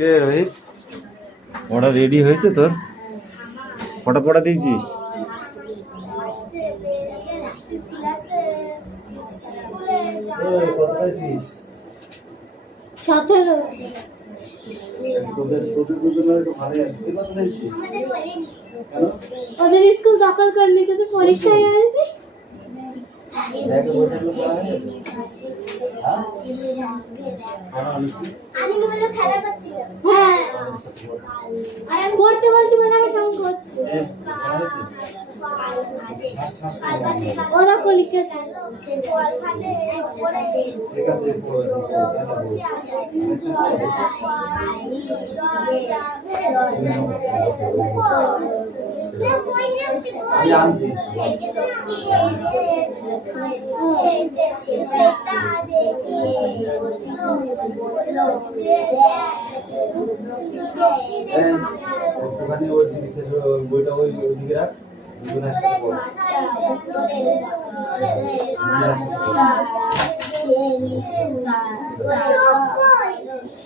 কে রোহিত, পড়া রেডি হয়েছে তোর? কটা পড়া দিয়েছিস? কত পেয়েছিস? 17। ওদের স্কুল দখল করে নিতে তো পরীক্ষায় আসবে। হ্যাঁ করতে বলছি মানে আমি কাম করছি। ওরা লিখেছে। ঠিক আছে, আমি আনছি। ওখানে ওই দিকে বইটা ওই দিকে রাখ।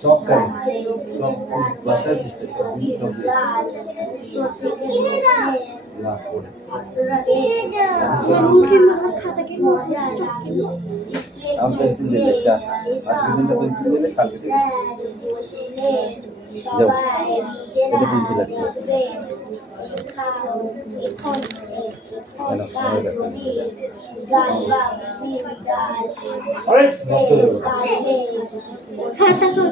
সব করে সব বাসায় দিতে সব লাভ করে हम पेंसिल ले ले चार आज दिन का पेंसिल ले ले कल के जाओ ये पेंसिल है हेलो अरे नष्ट हो गया खाता को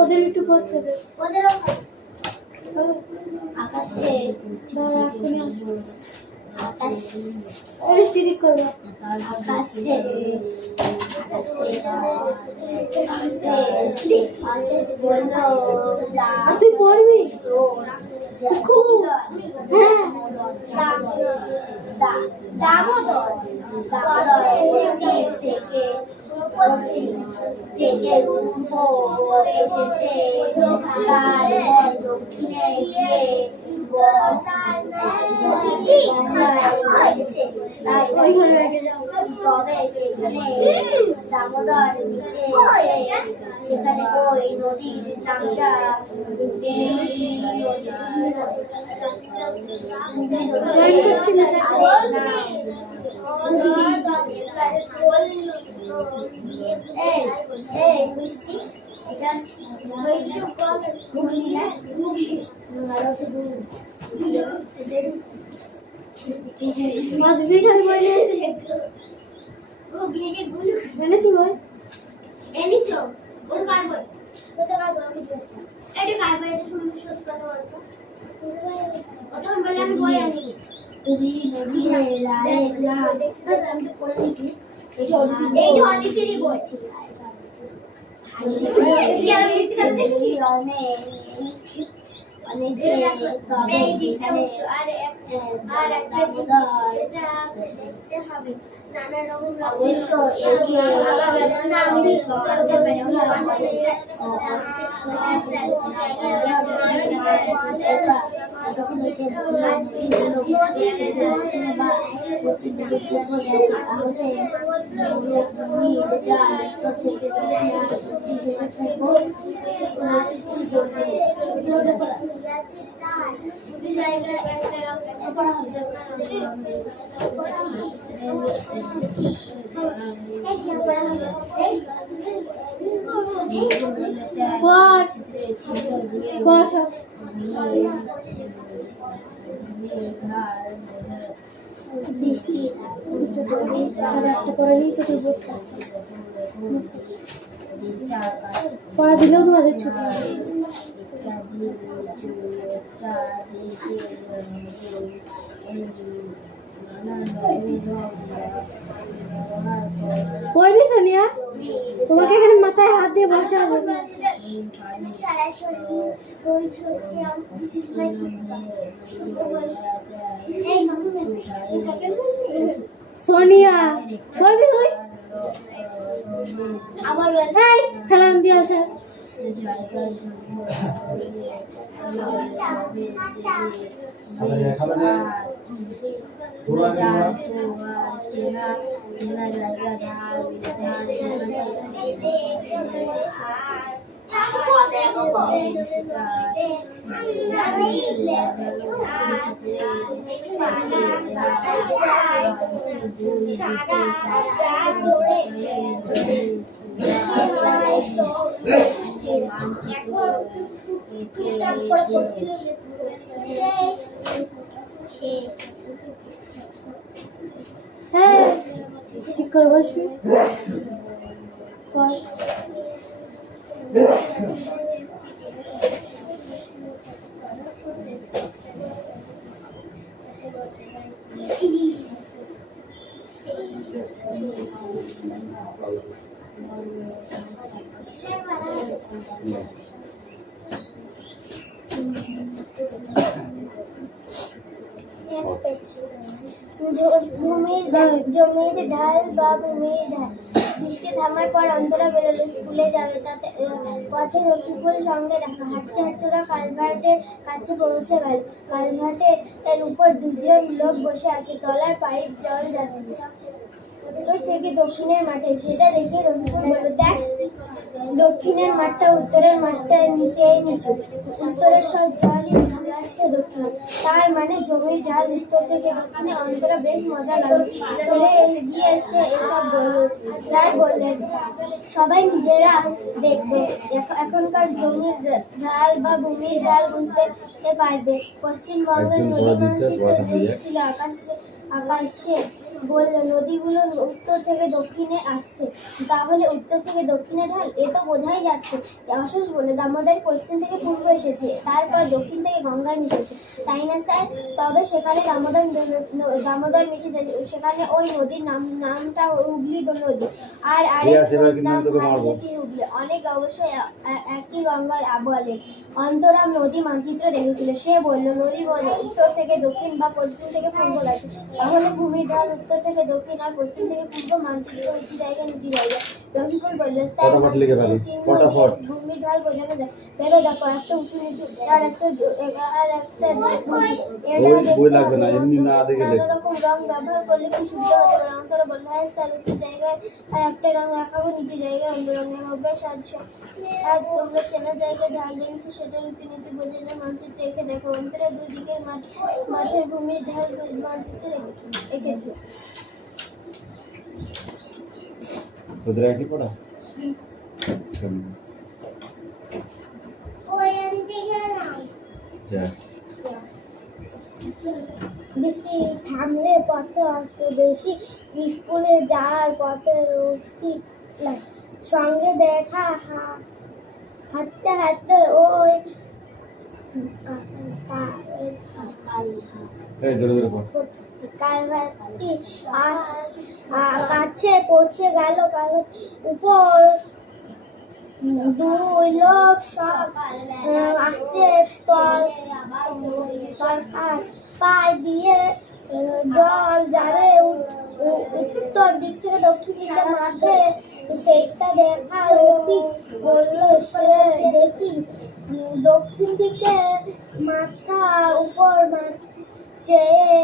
ওদের একটু করতে দে ওদের আকাশে ধরা কোন আসবে আকাশ ওই স্টিক করব আকাশে আকাশে বললো যা তুই পড়বি খুব হ্যাঁ দামোদর থেকে জেগে এসেছে দক্ষিণে গিয়ে দামোদর মিশে সেখানে ওই নদীর নামটা পড়া দিলেও তোমাদের ছুটি পড়বি সোনিয়া? তোমাকে এখানে মাথায় হাত দিয়ে বসে হবে। সোনিয়া পড়বি তুই? আবার খেলাম দিয়ে আছে জায়গার জন্য হ্যাঁ ঠিক করে বসবি জমির ঢাল বা ভূমির ঢাল। বৃষ্টি থামার পর অন্তরা বেরোলো স্কুলে যাবে, তাতে পথে রফিকুল সঙ্গে দেখা। হাঁটতে হাঁটতে ওরা কালভার্টের কাছে পৌঁছে গেল। কালভার্টের উপর দুজন লোক বসে আছে, তলার পাইপ জল যাচ্ছে উত্তর থেকে দক্ষিণের মাঠে। সেটা দেখে রফিকুল বলল, দেখ দক্ষিণের মাঠটা উত্তরের মাঠটার নিচে নিচু, উত্তরের সব জলই যাচ্ছে দক্ষিণে, তার মানে জমির ঢাল উত্তর থেকে দক্ষিণে। অন্তরা বেশ মজা লাগলো। স্কুলে গিয়ে সে এসব বলল। স্যার বললেন, সবাই নিজেরা দেখবে, এখনকার জমির ঢাল বা ভূমির ঢাল বুঝতে পারবে। পশ্চিমবঙ্গের নদী মানচিত্র দেখছিল আকাশে বলল, নদীগুলো উত্তর থেকে দক্ষিণে আসছে, তাহলে উত্তর থেকে দক্ষিণে ঢাল, এ তো বোঝাই যাচ্ছে। আশিস বলল, দামোদর পশ্চিম থেকে পূর্ব এসেছে, তারপর দক্ষিণ থেকে গঙ্গায় মিশেছে, তাই না স্যার? তবে সেখানে দামোদর মিশেছে, সেখানে ওই নদীর নামটা হুগলি নদী, আর ভাগীরথী হুগলি, অনেক অবশ্যই একই গঙ্গায় বলে। অন্তরা নদী মানচিত্র দেখেছিল। সে বলল, নদী বলে উত্তর থেকে দক্ষিণ বা পশ্চিম থেকে পূর্ব গেছে, তাহলে ভূমির ঢাল উত্তর থেকে দক্ষিণ আর পশ্চিম থেকে পূর্ব, মানচিত্র উঁচু জায়গায় নিচু জায়গায়। রফিকুল বলল, স্যার ভূমির ঢাল বোঝানো যায়, ভেবে দেখো, একটা উঁচু নিচু আর একটা নানা রকম রং ব্যবহার করলে কি সুবিধা হতে পারে? অন্তরা বলল, হ্যাঁ স্যার, উঁচু জায়গায় একটা রং রাখাবো, নিচু জায়গায় অন্য রং রাখাবো, বেশ। আজ তোমরা চেনা জায়গায় ঢাল দেখছো, সেটা নিচু নিচু বোঝানো মানচিত্র এঁকে দেখো। অন্তরা দুই দিকের মাঠের ভূমির ঢাল মানচিত্র এঁকে দিও। তোদের একই পড়া? বৃষ্টি থামলে পথে আসে বেশি, স্কুলে যাওয়ার পথে রফিক সঙ্গে দেখা। হাঁটতে হাঁটতে ওই কালভার্টটি কাছে পৌঁছে গেল। উপর দুই লোক সব আসছে, পায়ে দিয়ে জল যাবে উত্তর দিক থেকে দক্ষিণ দিকের মাঠে, সেইটা দেখা। রফিক বলল, সে দেখি দক্ষিণ দিকে মাথা উপর চেয়ে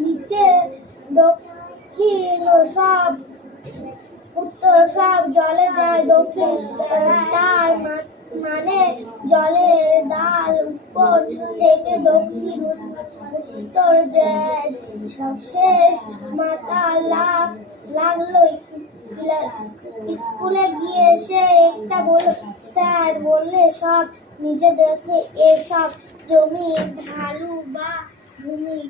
নিচে দক্ষিণ সব উত্তর সব জলে যায়, দক্ষিণ তার মানে জলের ডাল উপর থেকে দক্ষিণ উত্তর শেষ মাথা লাগলো। স্কুলে গিয়ে সে একটা বলল, স্যার বললে সব নিজে দেখে এসব জমির ঢালু বা ভূমি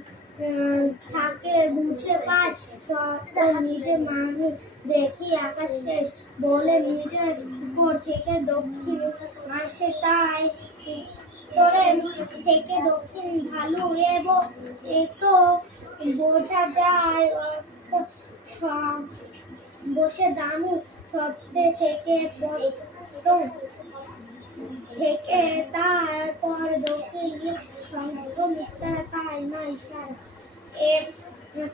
থাকে বুঝে পায়, সবটা নিজে মানে দেখি আকাশ শেষ বলে নিজের উপর থেকে দক্ষিণ আসে, তাই উত্তরের থেকে দক্ষিণ ঢালু এ তো বোঝা যায়। সব বসে দামু শব্দ থেকে তারপর দক্ষিণ সঙ্গে মিস্টার, তাই না ইশারা?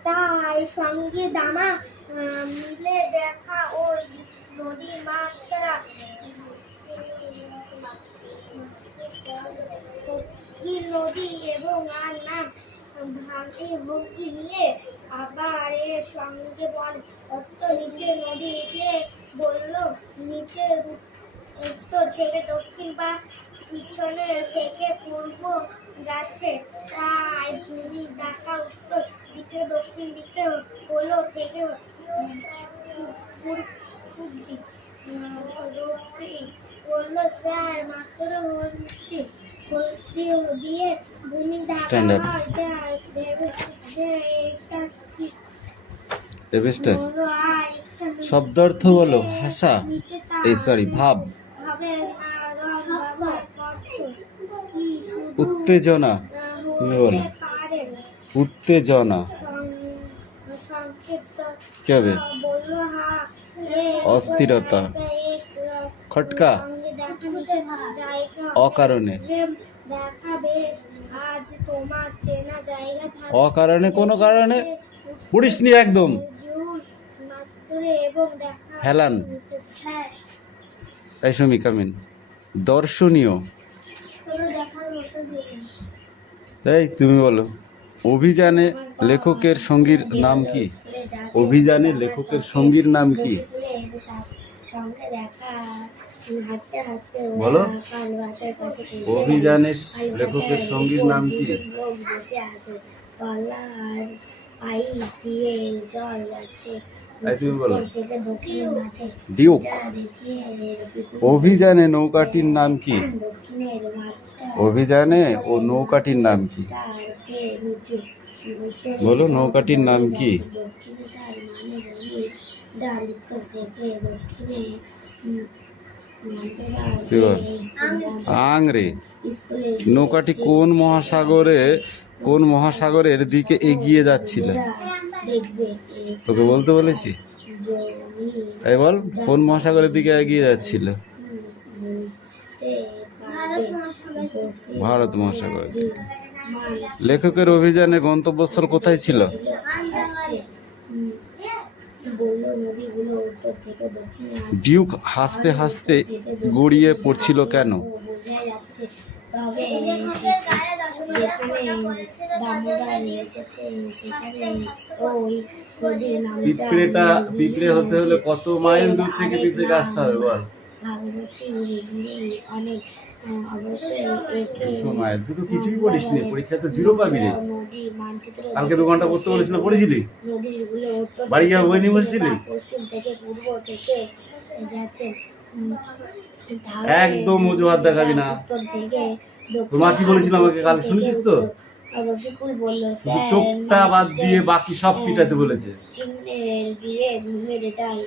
তাই সঙ্গে দামা মিলে দেখা ওই নদী মাঠটা গভীর নদী এবং আর নাম ভাঙে ভঙ্গি নিয়ে আবার এর সঙ্গে বল অত নিচে নদী এসে বলল নিচে উত্তর থেকে দক্ষিণ বা পিছনে থেকে পূর্ব যাচ্ছে, তাই ভূমি দেখা উত্তর দিকে দক্ষিণ দিকে হলো থেকে পূর্ব দিক দক্ষিণ বললো স্যার মাত্র দিয়ে ভূমি দেখা Stand up. হয় যা ভেবে যে এটা কি এবেস্টার বলো আর একটা শব্দার্থ বলো ভাষা নিচে এই সরি ভাব হবে আর ব্যবহার করতো কি শুধু উত্তেজনা তুমি বলো পারে উত্তেজনা সংক্ষিপ্ত কি হবে বললো হ্যাঁ অস্থিরতা খটকা অকারণে দেখা বেশ আজ তোমার চেনা জায়গা অকারণে কোনো কারণে পড়িসনি একদম এবং দেখা হেলান হ্যাঁ এই সুমি কামিন দর্শনীয় তোর দেখার মতো দিন এই তুমি বলো অভিযানে লেখকের সঙ্গীর নাম কি অভিযানে লেখকের সঙ্গীর নাম কি সঙ্গে দেখা হাঁটতে হাঁটতে বলো। কাল বাজার কাছে অভিযানের লেখকের সঙ্গীর নাম কি লোক বসে আছে তলা আর পাইপ দিয়ে জল যাচ্ছে এই তুমি বলো থেকে দক্ষিণ মাঠে ডিউক যা দেখিয়ে অভিযানে নৌকাটির নাম কি দক্ষিণের মাঠটা অভিযানে ও নৌকাটির নাম কি তার চেয়ে নিচু বলো নৌকাটির নাম কি দক্ষিণে তার মানে নদীর ডাল উত্তর থেকে দক্ষিণে কি বল? আংরে নৌকাটি কোন মহাসাগরের দিকে এগিয়ে যাচ্ছিল দেখবে তোকে বলতে বলেছি তাই বল কোন মহাসাগরের দিকে এগিয়ে যাচ্ছিল ভারত মহাসাগরের দিকে লেখকের অভিযানে গন্তব্যস্থল কোথায় ছিল ডিউক হাসতে হাসতে গড়িয়ে পড়ছিল কেন পিঁপড়ে হতে হলে কত মাইল দূর থেকে পিঁপড়েকে আসতে হবে বল অনেক অবশ্যই 200 মাইল তুই তো কিছুই পড়িস নি পরীক্ষা তো জিরো পাবি রে নদী মানচিত্র কালকে 2 ঘন্টা পড়তে বলেছিল পড়েছিলি নদীগুলো উত্তর বাড়ি গিয়ে বই নিয়ে বসেছিলি পশ্চিম থেকে পূর্ব থেকে গেছে একদম অজুহাত দেখাবি না উত্তর থেকে তোমার কি বলেছিল আমাকে কাল শুনেছিস তো রফিকুল বলল শুধু চোখটা বাদ দিয়ে বাকি সব পিটাতে বলেছে চিহ্নের দিয়ে ঘুমের ডাল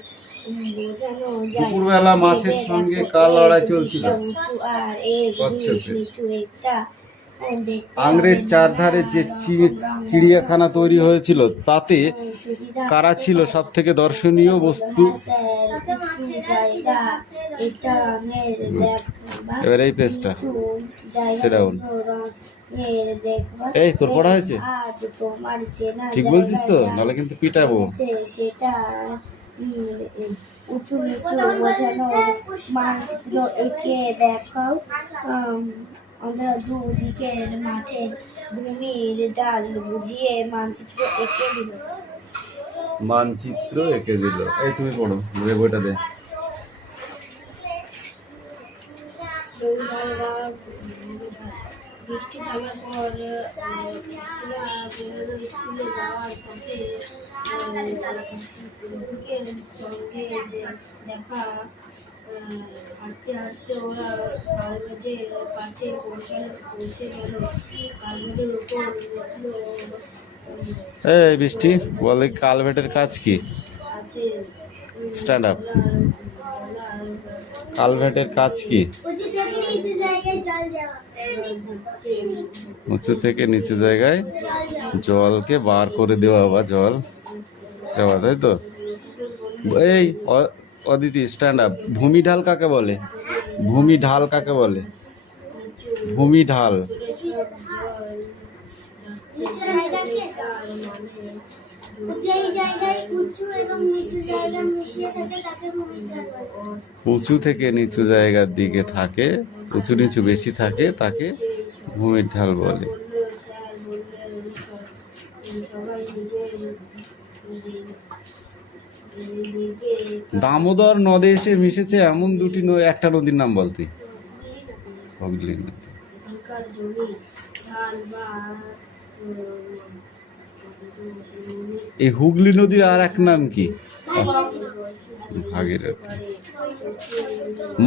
বোঝানো যায় দুপুরবেলা মাছের সঙ্গে কাল লড়াই চলছিল উঁচু আর এর কচ্ছপের। নিচু একটা আংরের চারধারে যে চিড়িয়াখানা তৈরি হয়েছিল তাতে কারা ছিল সব থেকে দর্শনীয় বস্তু এবার এই পেজটা সেটা এই তোর পড়া হয়েছে ঠিক বলছিস তো নাহলে কিন্তু পিটাবো সেটা উঁচু নিচু বোঝানো মানচিত্র এঁকে দেখাও আমরা দুদিকের মাঠে ভূমির ডাল বুঝিয়ে মানচিত্র এঁকে দিল এই তুমি পড়ো বইটা দে বৃষ্টি থামার পর স্কুলে যাওয়ার পথে সঙ্গে দেখা হাঁটতে হাঁটতে ওরা কালভার্টের কাছে পৌঁছে গেল কালভার্টের উপর এই বৃষ্টি বলে কালভেটের কাজ কি আছে স্ট্যান্ড আপ কালভেটের কাজ কি উঁচু থেকে নিচু জায়গায় জলকে বার করে দেওয়া বা জল যাওয়া তাই তো এই অদিতি স্ট্যান্ড আপ ভূমি ঢাল কাকে বলে ভূমি ঢাল কাকে বলে ভূমি ঢাল যেই জায়গায় উঁচু এবং নিচু জায়গা মিশিয়ে থাকে তাকে ভূমিঢাল বলে। উঁচু থেকে নিচু জায়গার দিকে থাকে, উঁচু নিচু বেশি থাকে, তাকে ভূমির ঢাল বলে। দামোদর নদে এসে মিশেছে এমন দুটি একটা নদীর নাম বল তুই। হুগলি নদী। এই হুগলি নদীর আর এক নাম কি? ভাগীরথী।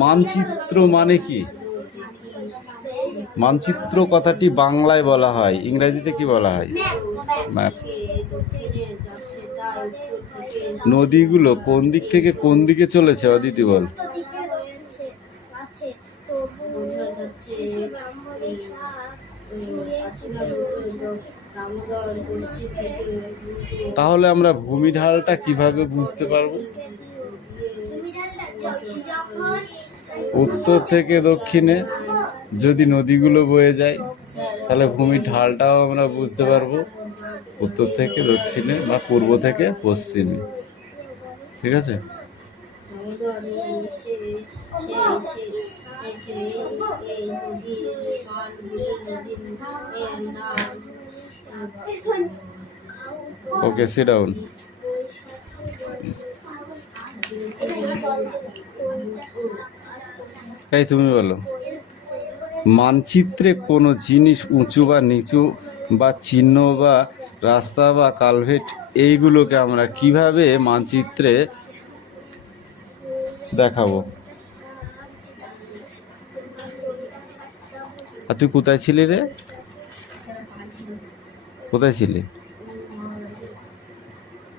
মানচিত্র মানে কি? মানচিত্র কথাটি বাংলায় বলা হয়, ইংরেজিতে কি বলা হয়? ম্যাপ। নদীগুলো কোন দিক থেকে কোন দিকে চলেছে অদিতি বল। তাহলে আমরা ভূমিঢালটা কিভাবে বুঝতে পারবো? উত্তর থেকে দক্ষিণে যদি নদীগুলো বয়ে যায় তাহলে ভূমি ঢালটাও আমরা বুঝতে পারবো উত্তর থেকে দক্ষিণে বা পূর্ব থেকে পশ্চিমে। ঠিক আছে? ওকে, সিট ডাউন। এই তুমি বলো, মানচিত্রে কোনো জিনিস উঁচু বা নিচু বা চিহ্ন বা রাস্তা বা কালভেট এইগুলোকে আমরা কিভাবে মানচিত্রে দেখাবো? আর তুই কোথায় ছিলি রে? কোথায় ছিলি?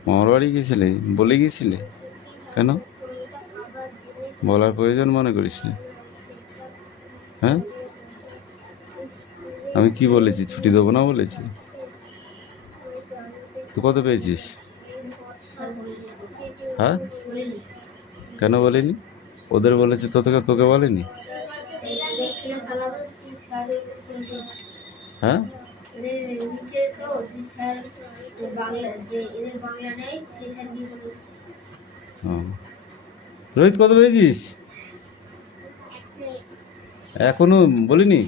মামার বাড়ি গিয়েছিলে? বলে গিয়েছিলে? কেন বলার প্রয়োজন মনে করিস না? হ্যাঁ, আমি কি বলেছি? ছুটি দেবো না বলেছি? তুই কত পেয়েছিস? হ্যাঁ, কেন বলিনি? ওদের বলেছে তো, তোকে তোকে বলেনি? হ্যাঁ, রোহিত কত পেয়েছিস? এখনো বলিনি?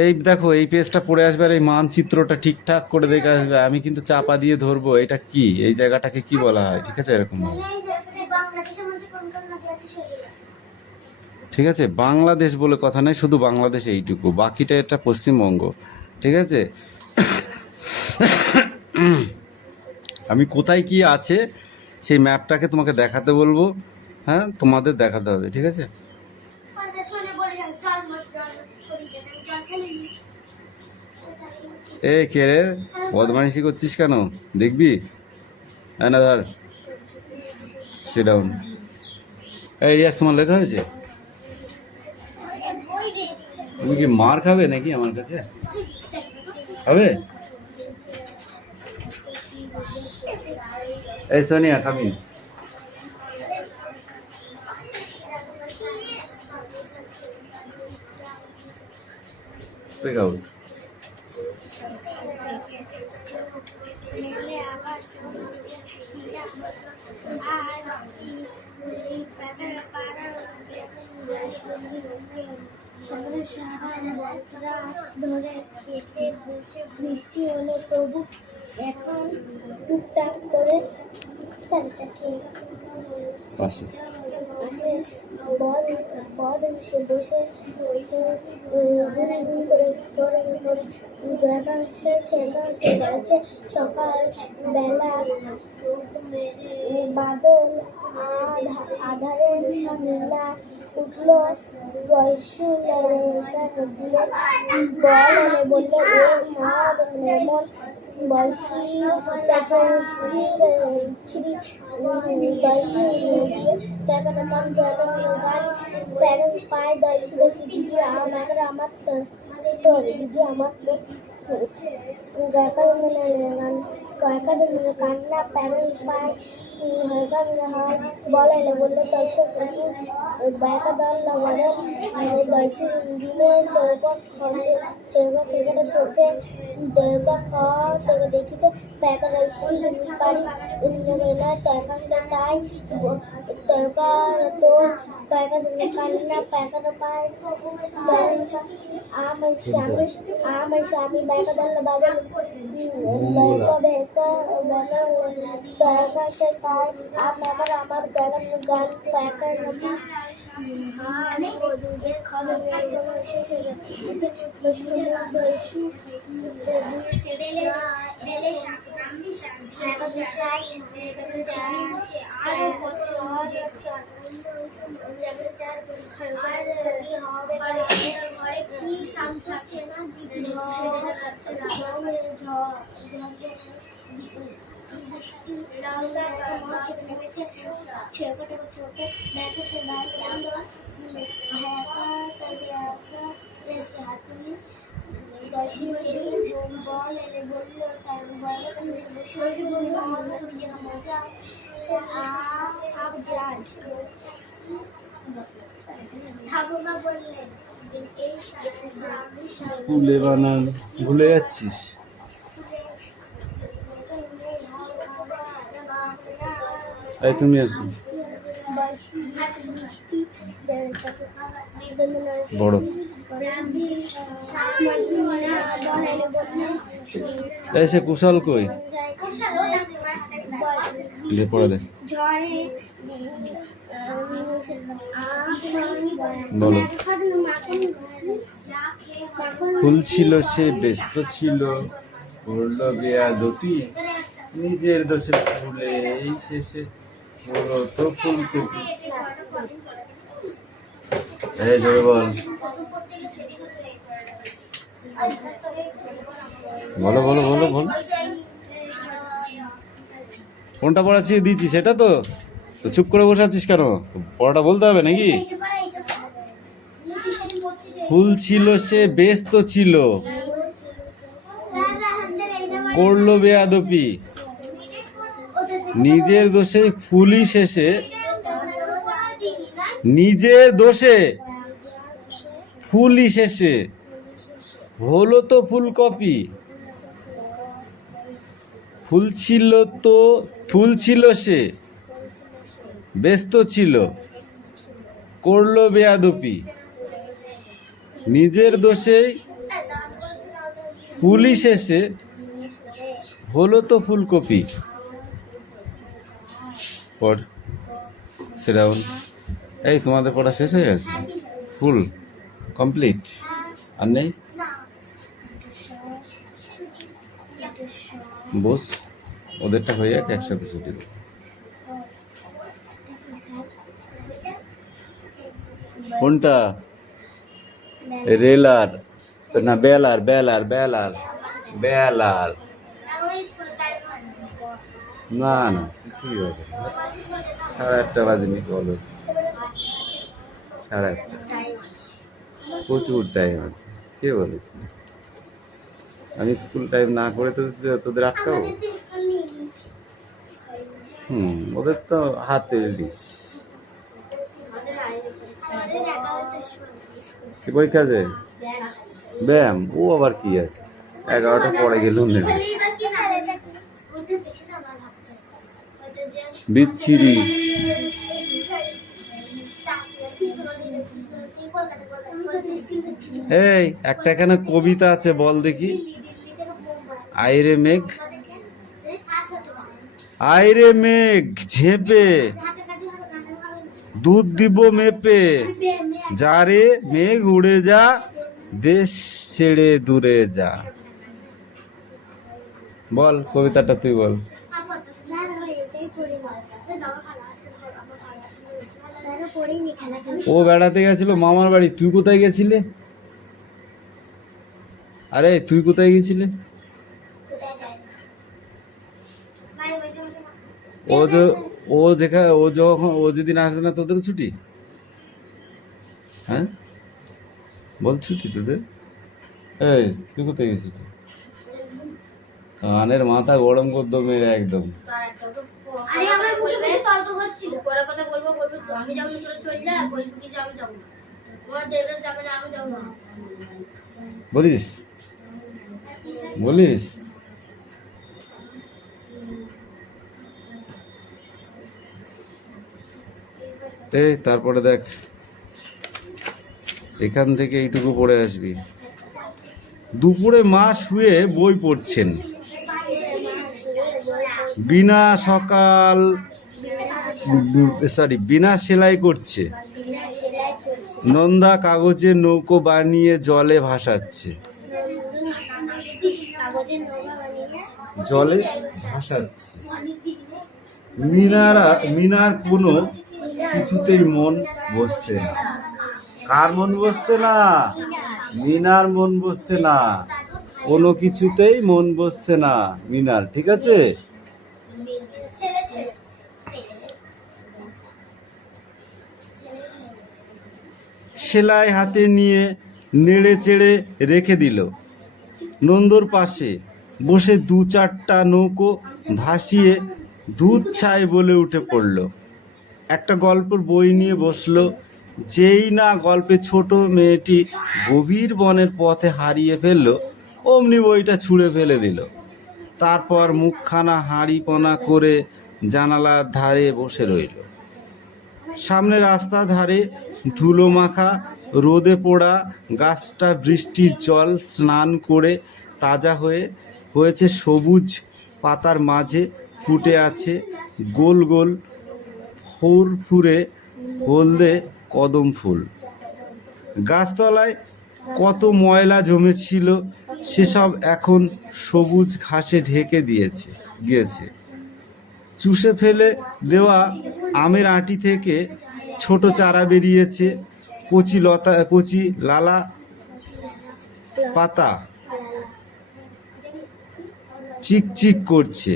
এই দেখো, এই পেজটা পড়ে আসবে আর এই মানচিত্রটা ঠিকঠাক করে দেখে আসবে। আমি কিন্তু চাপা দিয়ে ধরবো এটা কি, এই জায়গাটাকে কি বলা হয়। ঠিক আছে? এরকম ঠিক আছে? বাংলাদেশ বলে কথা নেই, শুধু বাংলাদেশ এইটুকু, বাকিটা এটা পশ্চিমবঙ্গ। ঠিক আছে? আমি কোথায় কি আছে সেই ম্যাপটাকে তোমাকে দেখাতে বলবো। হ্যাঁ, তোমাদের দেখাতে হবে। ঠিক আছে? এ কে রে, বদমাইশি করছিস কেন? দেখবি? না ধর, সিট ডাউন। এই রিয়াজ, তোমার লেখা হয়েছে? তুমি কি মার খাবে নাকি আমার কাছে? হবে? এই সোনিয়া, কামিং। Speak out. ধরে খেতে বসে বৃষ্টি হলো তবু এখন টুকটাক করে সালটা খেয়ে পাশে বদ এসে বসে সকাল বেলা বাদল আধারে নীলা উঠলো বয়সু বললে ও মার এমন বয়সী প্যারেন্ট পায় দশি দশি দিদি আমার দিদি আমার কান্না প্যারেন্ট পায় বলাইলে বললো দশ বাইকা দল বলে দশ দিনে চৌকা থেকে চোখে দেওকা খাওয়া থেকে দেখিতে প্যাকা দশ পারি না তখন তাই তৌকা তো প্যাকা কান্না প্যাকা তো পায় আমার স্বামী বাইকা দল বাবা বেকা তৌকা সে পায় আমার আমার গান গান প্যাকা ঠাকুমা বললেন স্কুলে বানান ভুলে যাচ্ছিস। এই তুমি আসো বড় এসে কুশল কই দে পড়া দে বলো। ফুল ছিল সে ব্যস্ত ছিল, করল বেয়াদতি, নিজের দোষে ফুলে এই শেষে হলো তো ফুলকপি। এই জোরে বল, বলো বলো বলো বলো। কোনটা পড়াচ্ছি দিচ্ছি সেটা তো চুপ করে বসে আছিস কেন? পড়াটা বলতে হবে নাকি? ফুল ছিল সে ব্যস্ত ছিল, করলো বেয়াদপি, নিজের দোষে ফুলই শেষে, নিজের দোষে ফুলই শেষে হলো তো ফুলকপি। ফুল ছিল সে ব্যস্ত ছিল, করলো বেয়াদপি, নিজের দোষে ফুলই শেষে হলো তো ফুলকপি। পড় সেটা এই তোমাদের পড়া শেষ হয়ে গেছে? ফুল কমপ্লিট আর নেই? বস ওদেরটা হয়ে যাক, একসাথে ছুটি দেবো। কোনটা? রেলার না বেলার? বেলার বেলার বেলার না না কিছুই হবে না। 8:30 বাজেনি, বলো 8:30। প্রচুর টাইম আছে, কে বলেছে? আমি স্কুল টাইম না করে তো তোদের আটকাবো? ওদের তো হাতে লিস। কি পরীক্ষা আছে? ব্যায়াম, ও আবার কি আছে? 11টা পরে গেলেও নেবে। বিচ্ছিরি। এই একটা এখানে কবিতা আছে, বল দেখি। আইরে মেঘ, আইরে মেঘ ঝেপে, দুধ দিব মেপে, যারে মেঘ উড়ে যা, দেশ ছেড়ে দূরে যা। বল কবিতাটা তুই বল। ও বেড়াতে গেছিল মামার বাড়ি, তুই কোথায় গেছিলে? আরে তুই কোথায় গেছিলে? ও যেদিন আসবে না তোদের ছুটি? হ্যাঁ বল ছুটি তোদের। এই তুই কোথায় গেছিলি? কানের মাথা গরম করতো মেরে একদম। আরে আমরা মুখে মুখে তর্ক করছিল, পরে কথা বলবো বলবো তো আমি যাবো না, তোরা চল যা, বলবি কি যে আমি যাবো না, ওরা দেবরাজ যাবে না, আমি যাবো না। বলিস বলিস এই তারপরে দেখ এখান থেকে এইটুকু পড়ে আসবি। দুপুরে মা শুয়ে বই পড়ছেন, বিনা সকাল বিনা সেলাই করছে, নন্দা কাগজে নৌকো বানিয়ে জলে ভাসাচ্ছে। জলে ভাসাচ্ছে। মিনার কোনো কিছুতেই মন বসছে না। কার মন বসছে না? মিনার মন বসছে না, কোনো কিছুতেই মন বসছে না মিনার, ঠিক আছে? সেলাই হাতে নিয়ে নেড়ে চেড়ে রেখে দিল। নন্দর পাশে বসে দু চারটা নৌকো ভাসিয়ে দুধ ছাই বলে উঠে পড়ল। একটা গল্পের বই নিয়ে বসলো। যেই না গল্পে ছোট মেয়েটি গভীর বনের পথে হারিয়ে ফেললো, অমনি বইটা ছুঁড়ে ফেলে দিল। তারপর মুখখানা হাঁড়িপনা করে জানালার ধারে বসে রইল। সামনে রাস্তার ধারে ধুলো মাখা রোদে পোড়া গাছটা বৃষ্টির জল স্নান করে তাজা হয়েছে, সবুজ পাতার মাঝে ফুটে আছে গোল গোল ফুরফুরে হলদে কদম ফুল। গাছতলায় কত ময়লা জমেছিল সেসব এখন সবুজ ঘাসে ঢেকে গিয়েছে। চুষে ফেলে দেওয়া আমের আঁটি থেকে ছোট চারা বেরিয়েছে। কচি লালা পাতা চিকচিক করছে।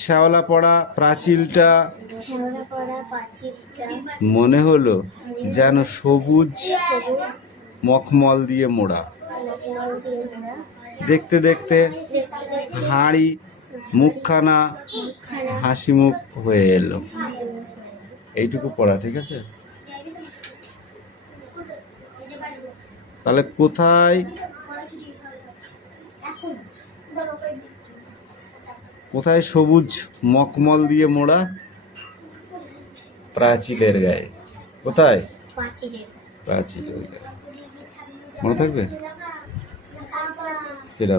শ্যাওলা পড়া প্রাচীরটা মনে হলো যেন সবুজ মখমল দিয়ে মোড়া। দেখতে দেখতে হাঁড়ি মুখখানা হাসি মুখ হয়ে এলো। এইটুকু পড়া, ঠিক আছে? তাহলে কোথায় সবুজ মখমল দিয়ে মোড়া? প্রাচীরের গায়ে। কোথায়? প্রাচীরের গায়ে। মনে থাকবে সেটা?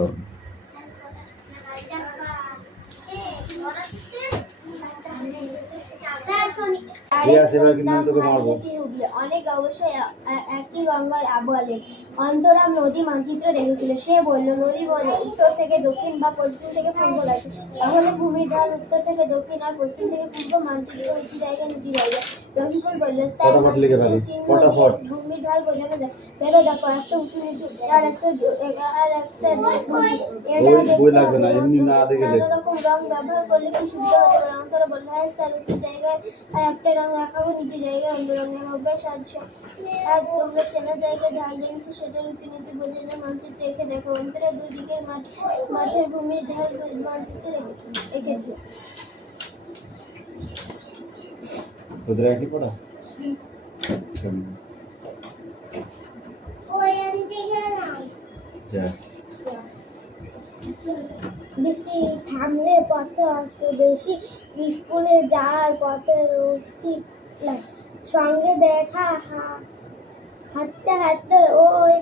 অনেক অবশ্যই একই গঙ্গায় বলে। অন্তরাম নদী মানচিত্র দেখেছিল। সে বলল, নদী বলে উত্তর থেকে দক্ষিণ বা পশ্চিম থেকে পূর্ব গেছে। তাহলে ভূমির ঢাল উত্তর থেকে দক্ষিণ আর পশ্চিম থেকে পূর্ব। মানচিত্র উঁচু জায়গা নিচু জায়গা। রফিকুল বলল, ভূমির ঢাল বোঝানো যায়। ভেবে দেখো, একটা উঁচু নিচু আর একটা নানা রকম রং ব্যবহার করলে কি সুবিধা হতে পারে? অন্তরা বলল, হ্যাঁ স্যার, উঁচু জায়গায় একটা রং রাখাবো, নিচু জায়গায় অন্য রঙের হবে। আজ তোমরা চেনা জায়গায় ঢাল জেনেছো, সেটা নিচু নিচু বোঝে না। মানচিত্র এঁকে দেখো। অন্তরা দুই দিকের মাঠের ভূমির ঢাল মানচিত্রে এঁকে দিও। তোদের একই পড়া? বৃষ্টি থামলে পথে অস্ত বেশি, স্কুলে যাওয়ার পথে রফিক সঙ্গে দেখা। হাঁটতে হাঁটতে ওই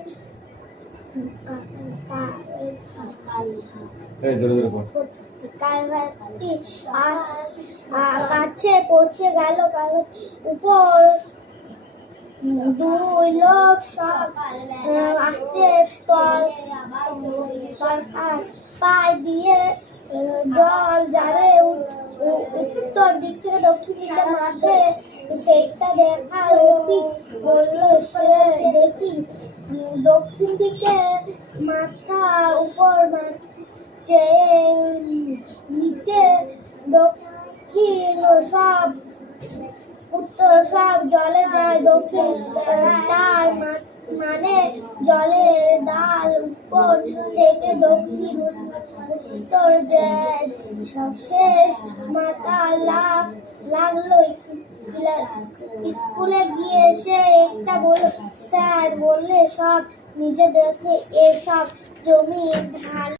কালভার্টটি কাছে পৌঁছে গেল। উপর দুই লোক সব আসছে পায়ে দিয়ে। জল যাবে উত্তর দিক থেকে দক্ষিণ দিকে মাঠে, সেইটা দেখা। রফিক বলল, সে দেখি দক্ষিণ দিকে মাথা উপর চেয়ে নিচে দক্ষিণ সব উত্তর সব জলে যায়। দক্ষিণ তার মানে জলের ডাল উপর থেকে থেকে দক্ষিণ উত্তর যায় সব শেষ মাথা লাগলো স্কুলে গিয়ে সে একটা বলল, স্যার বললে সব নিজে দেখে এসব জমি ধান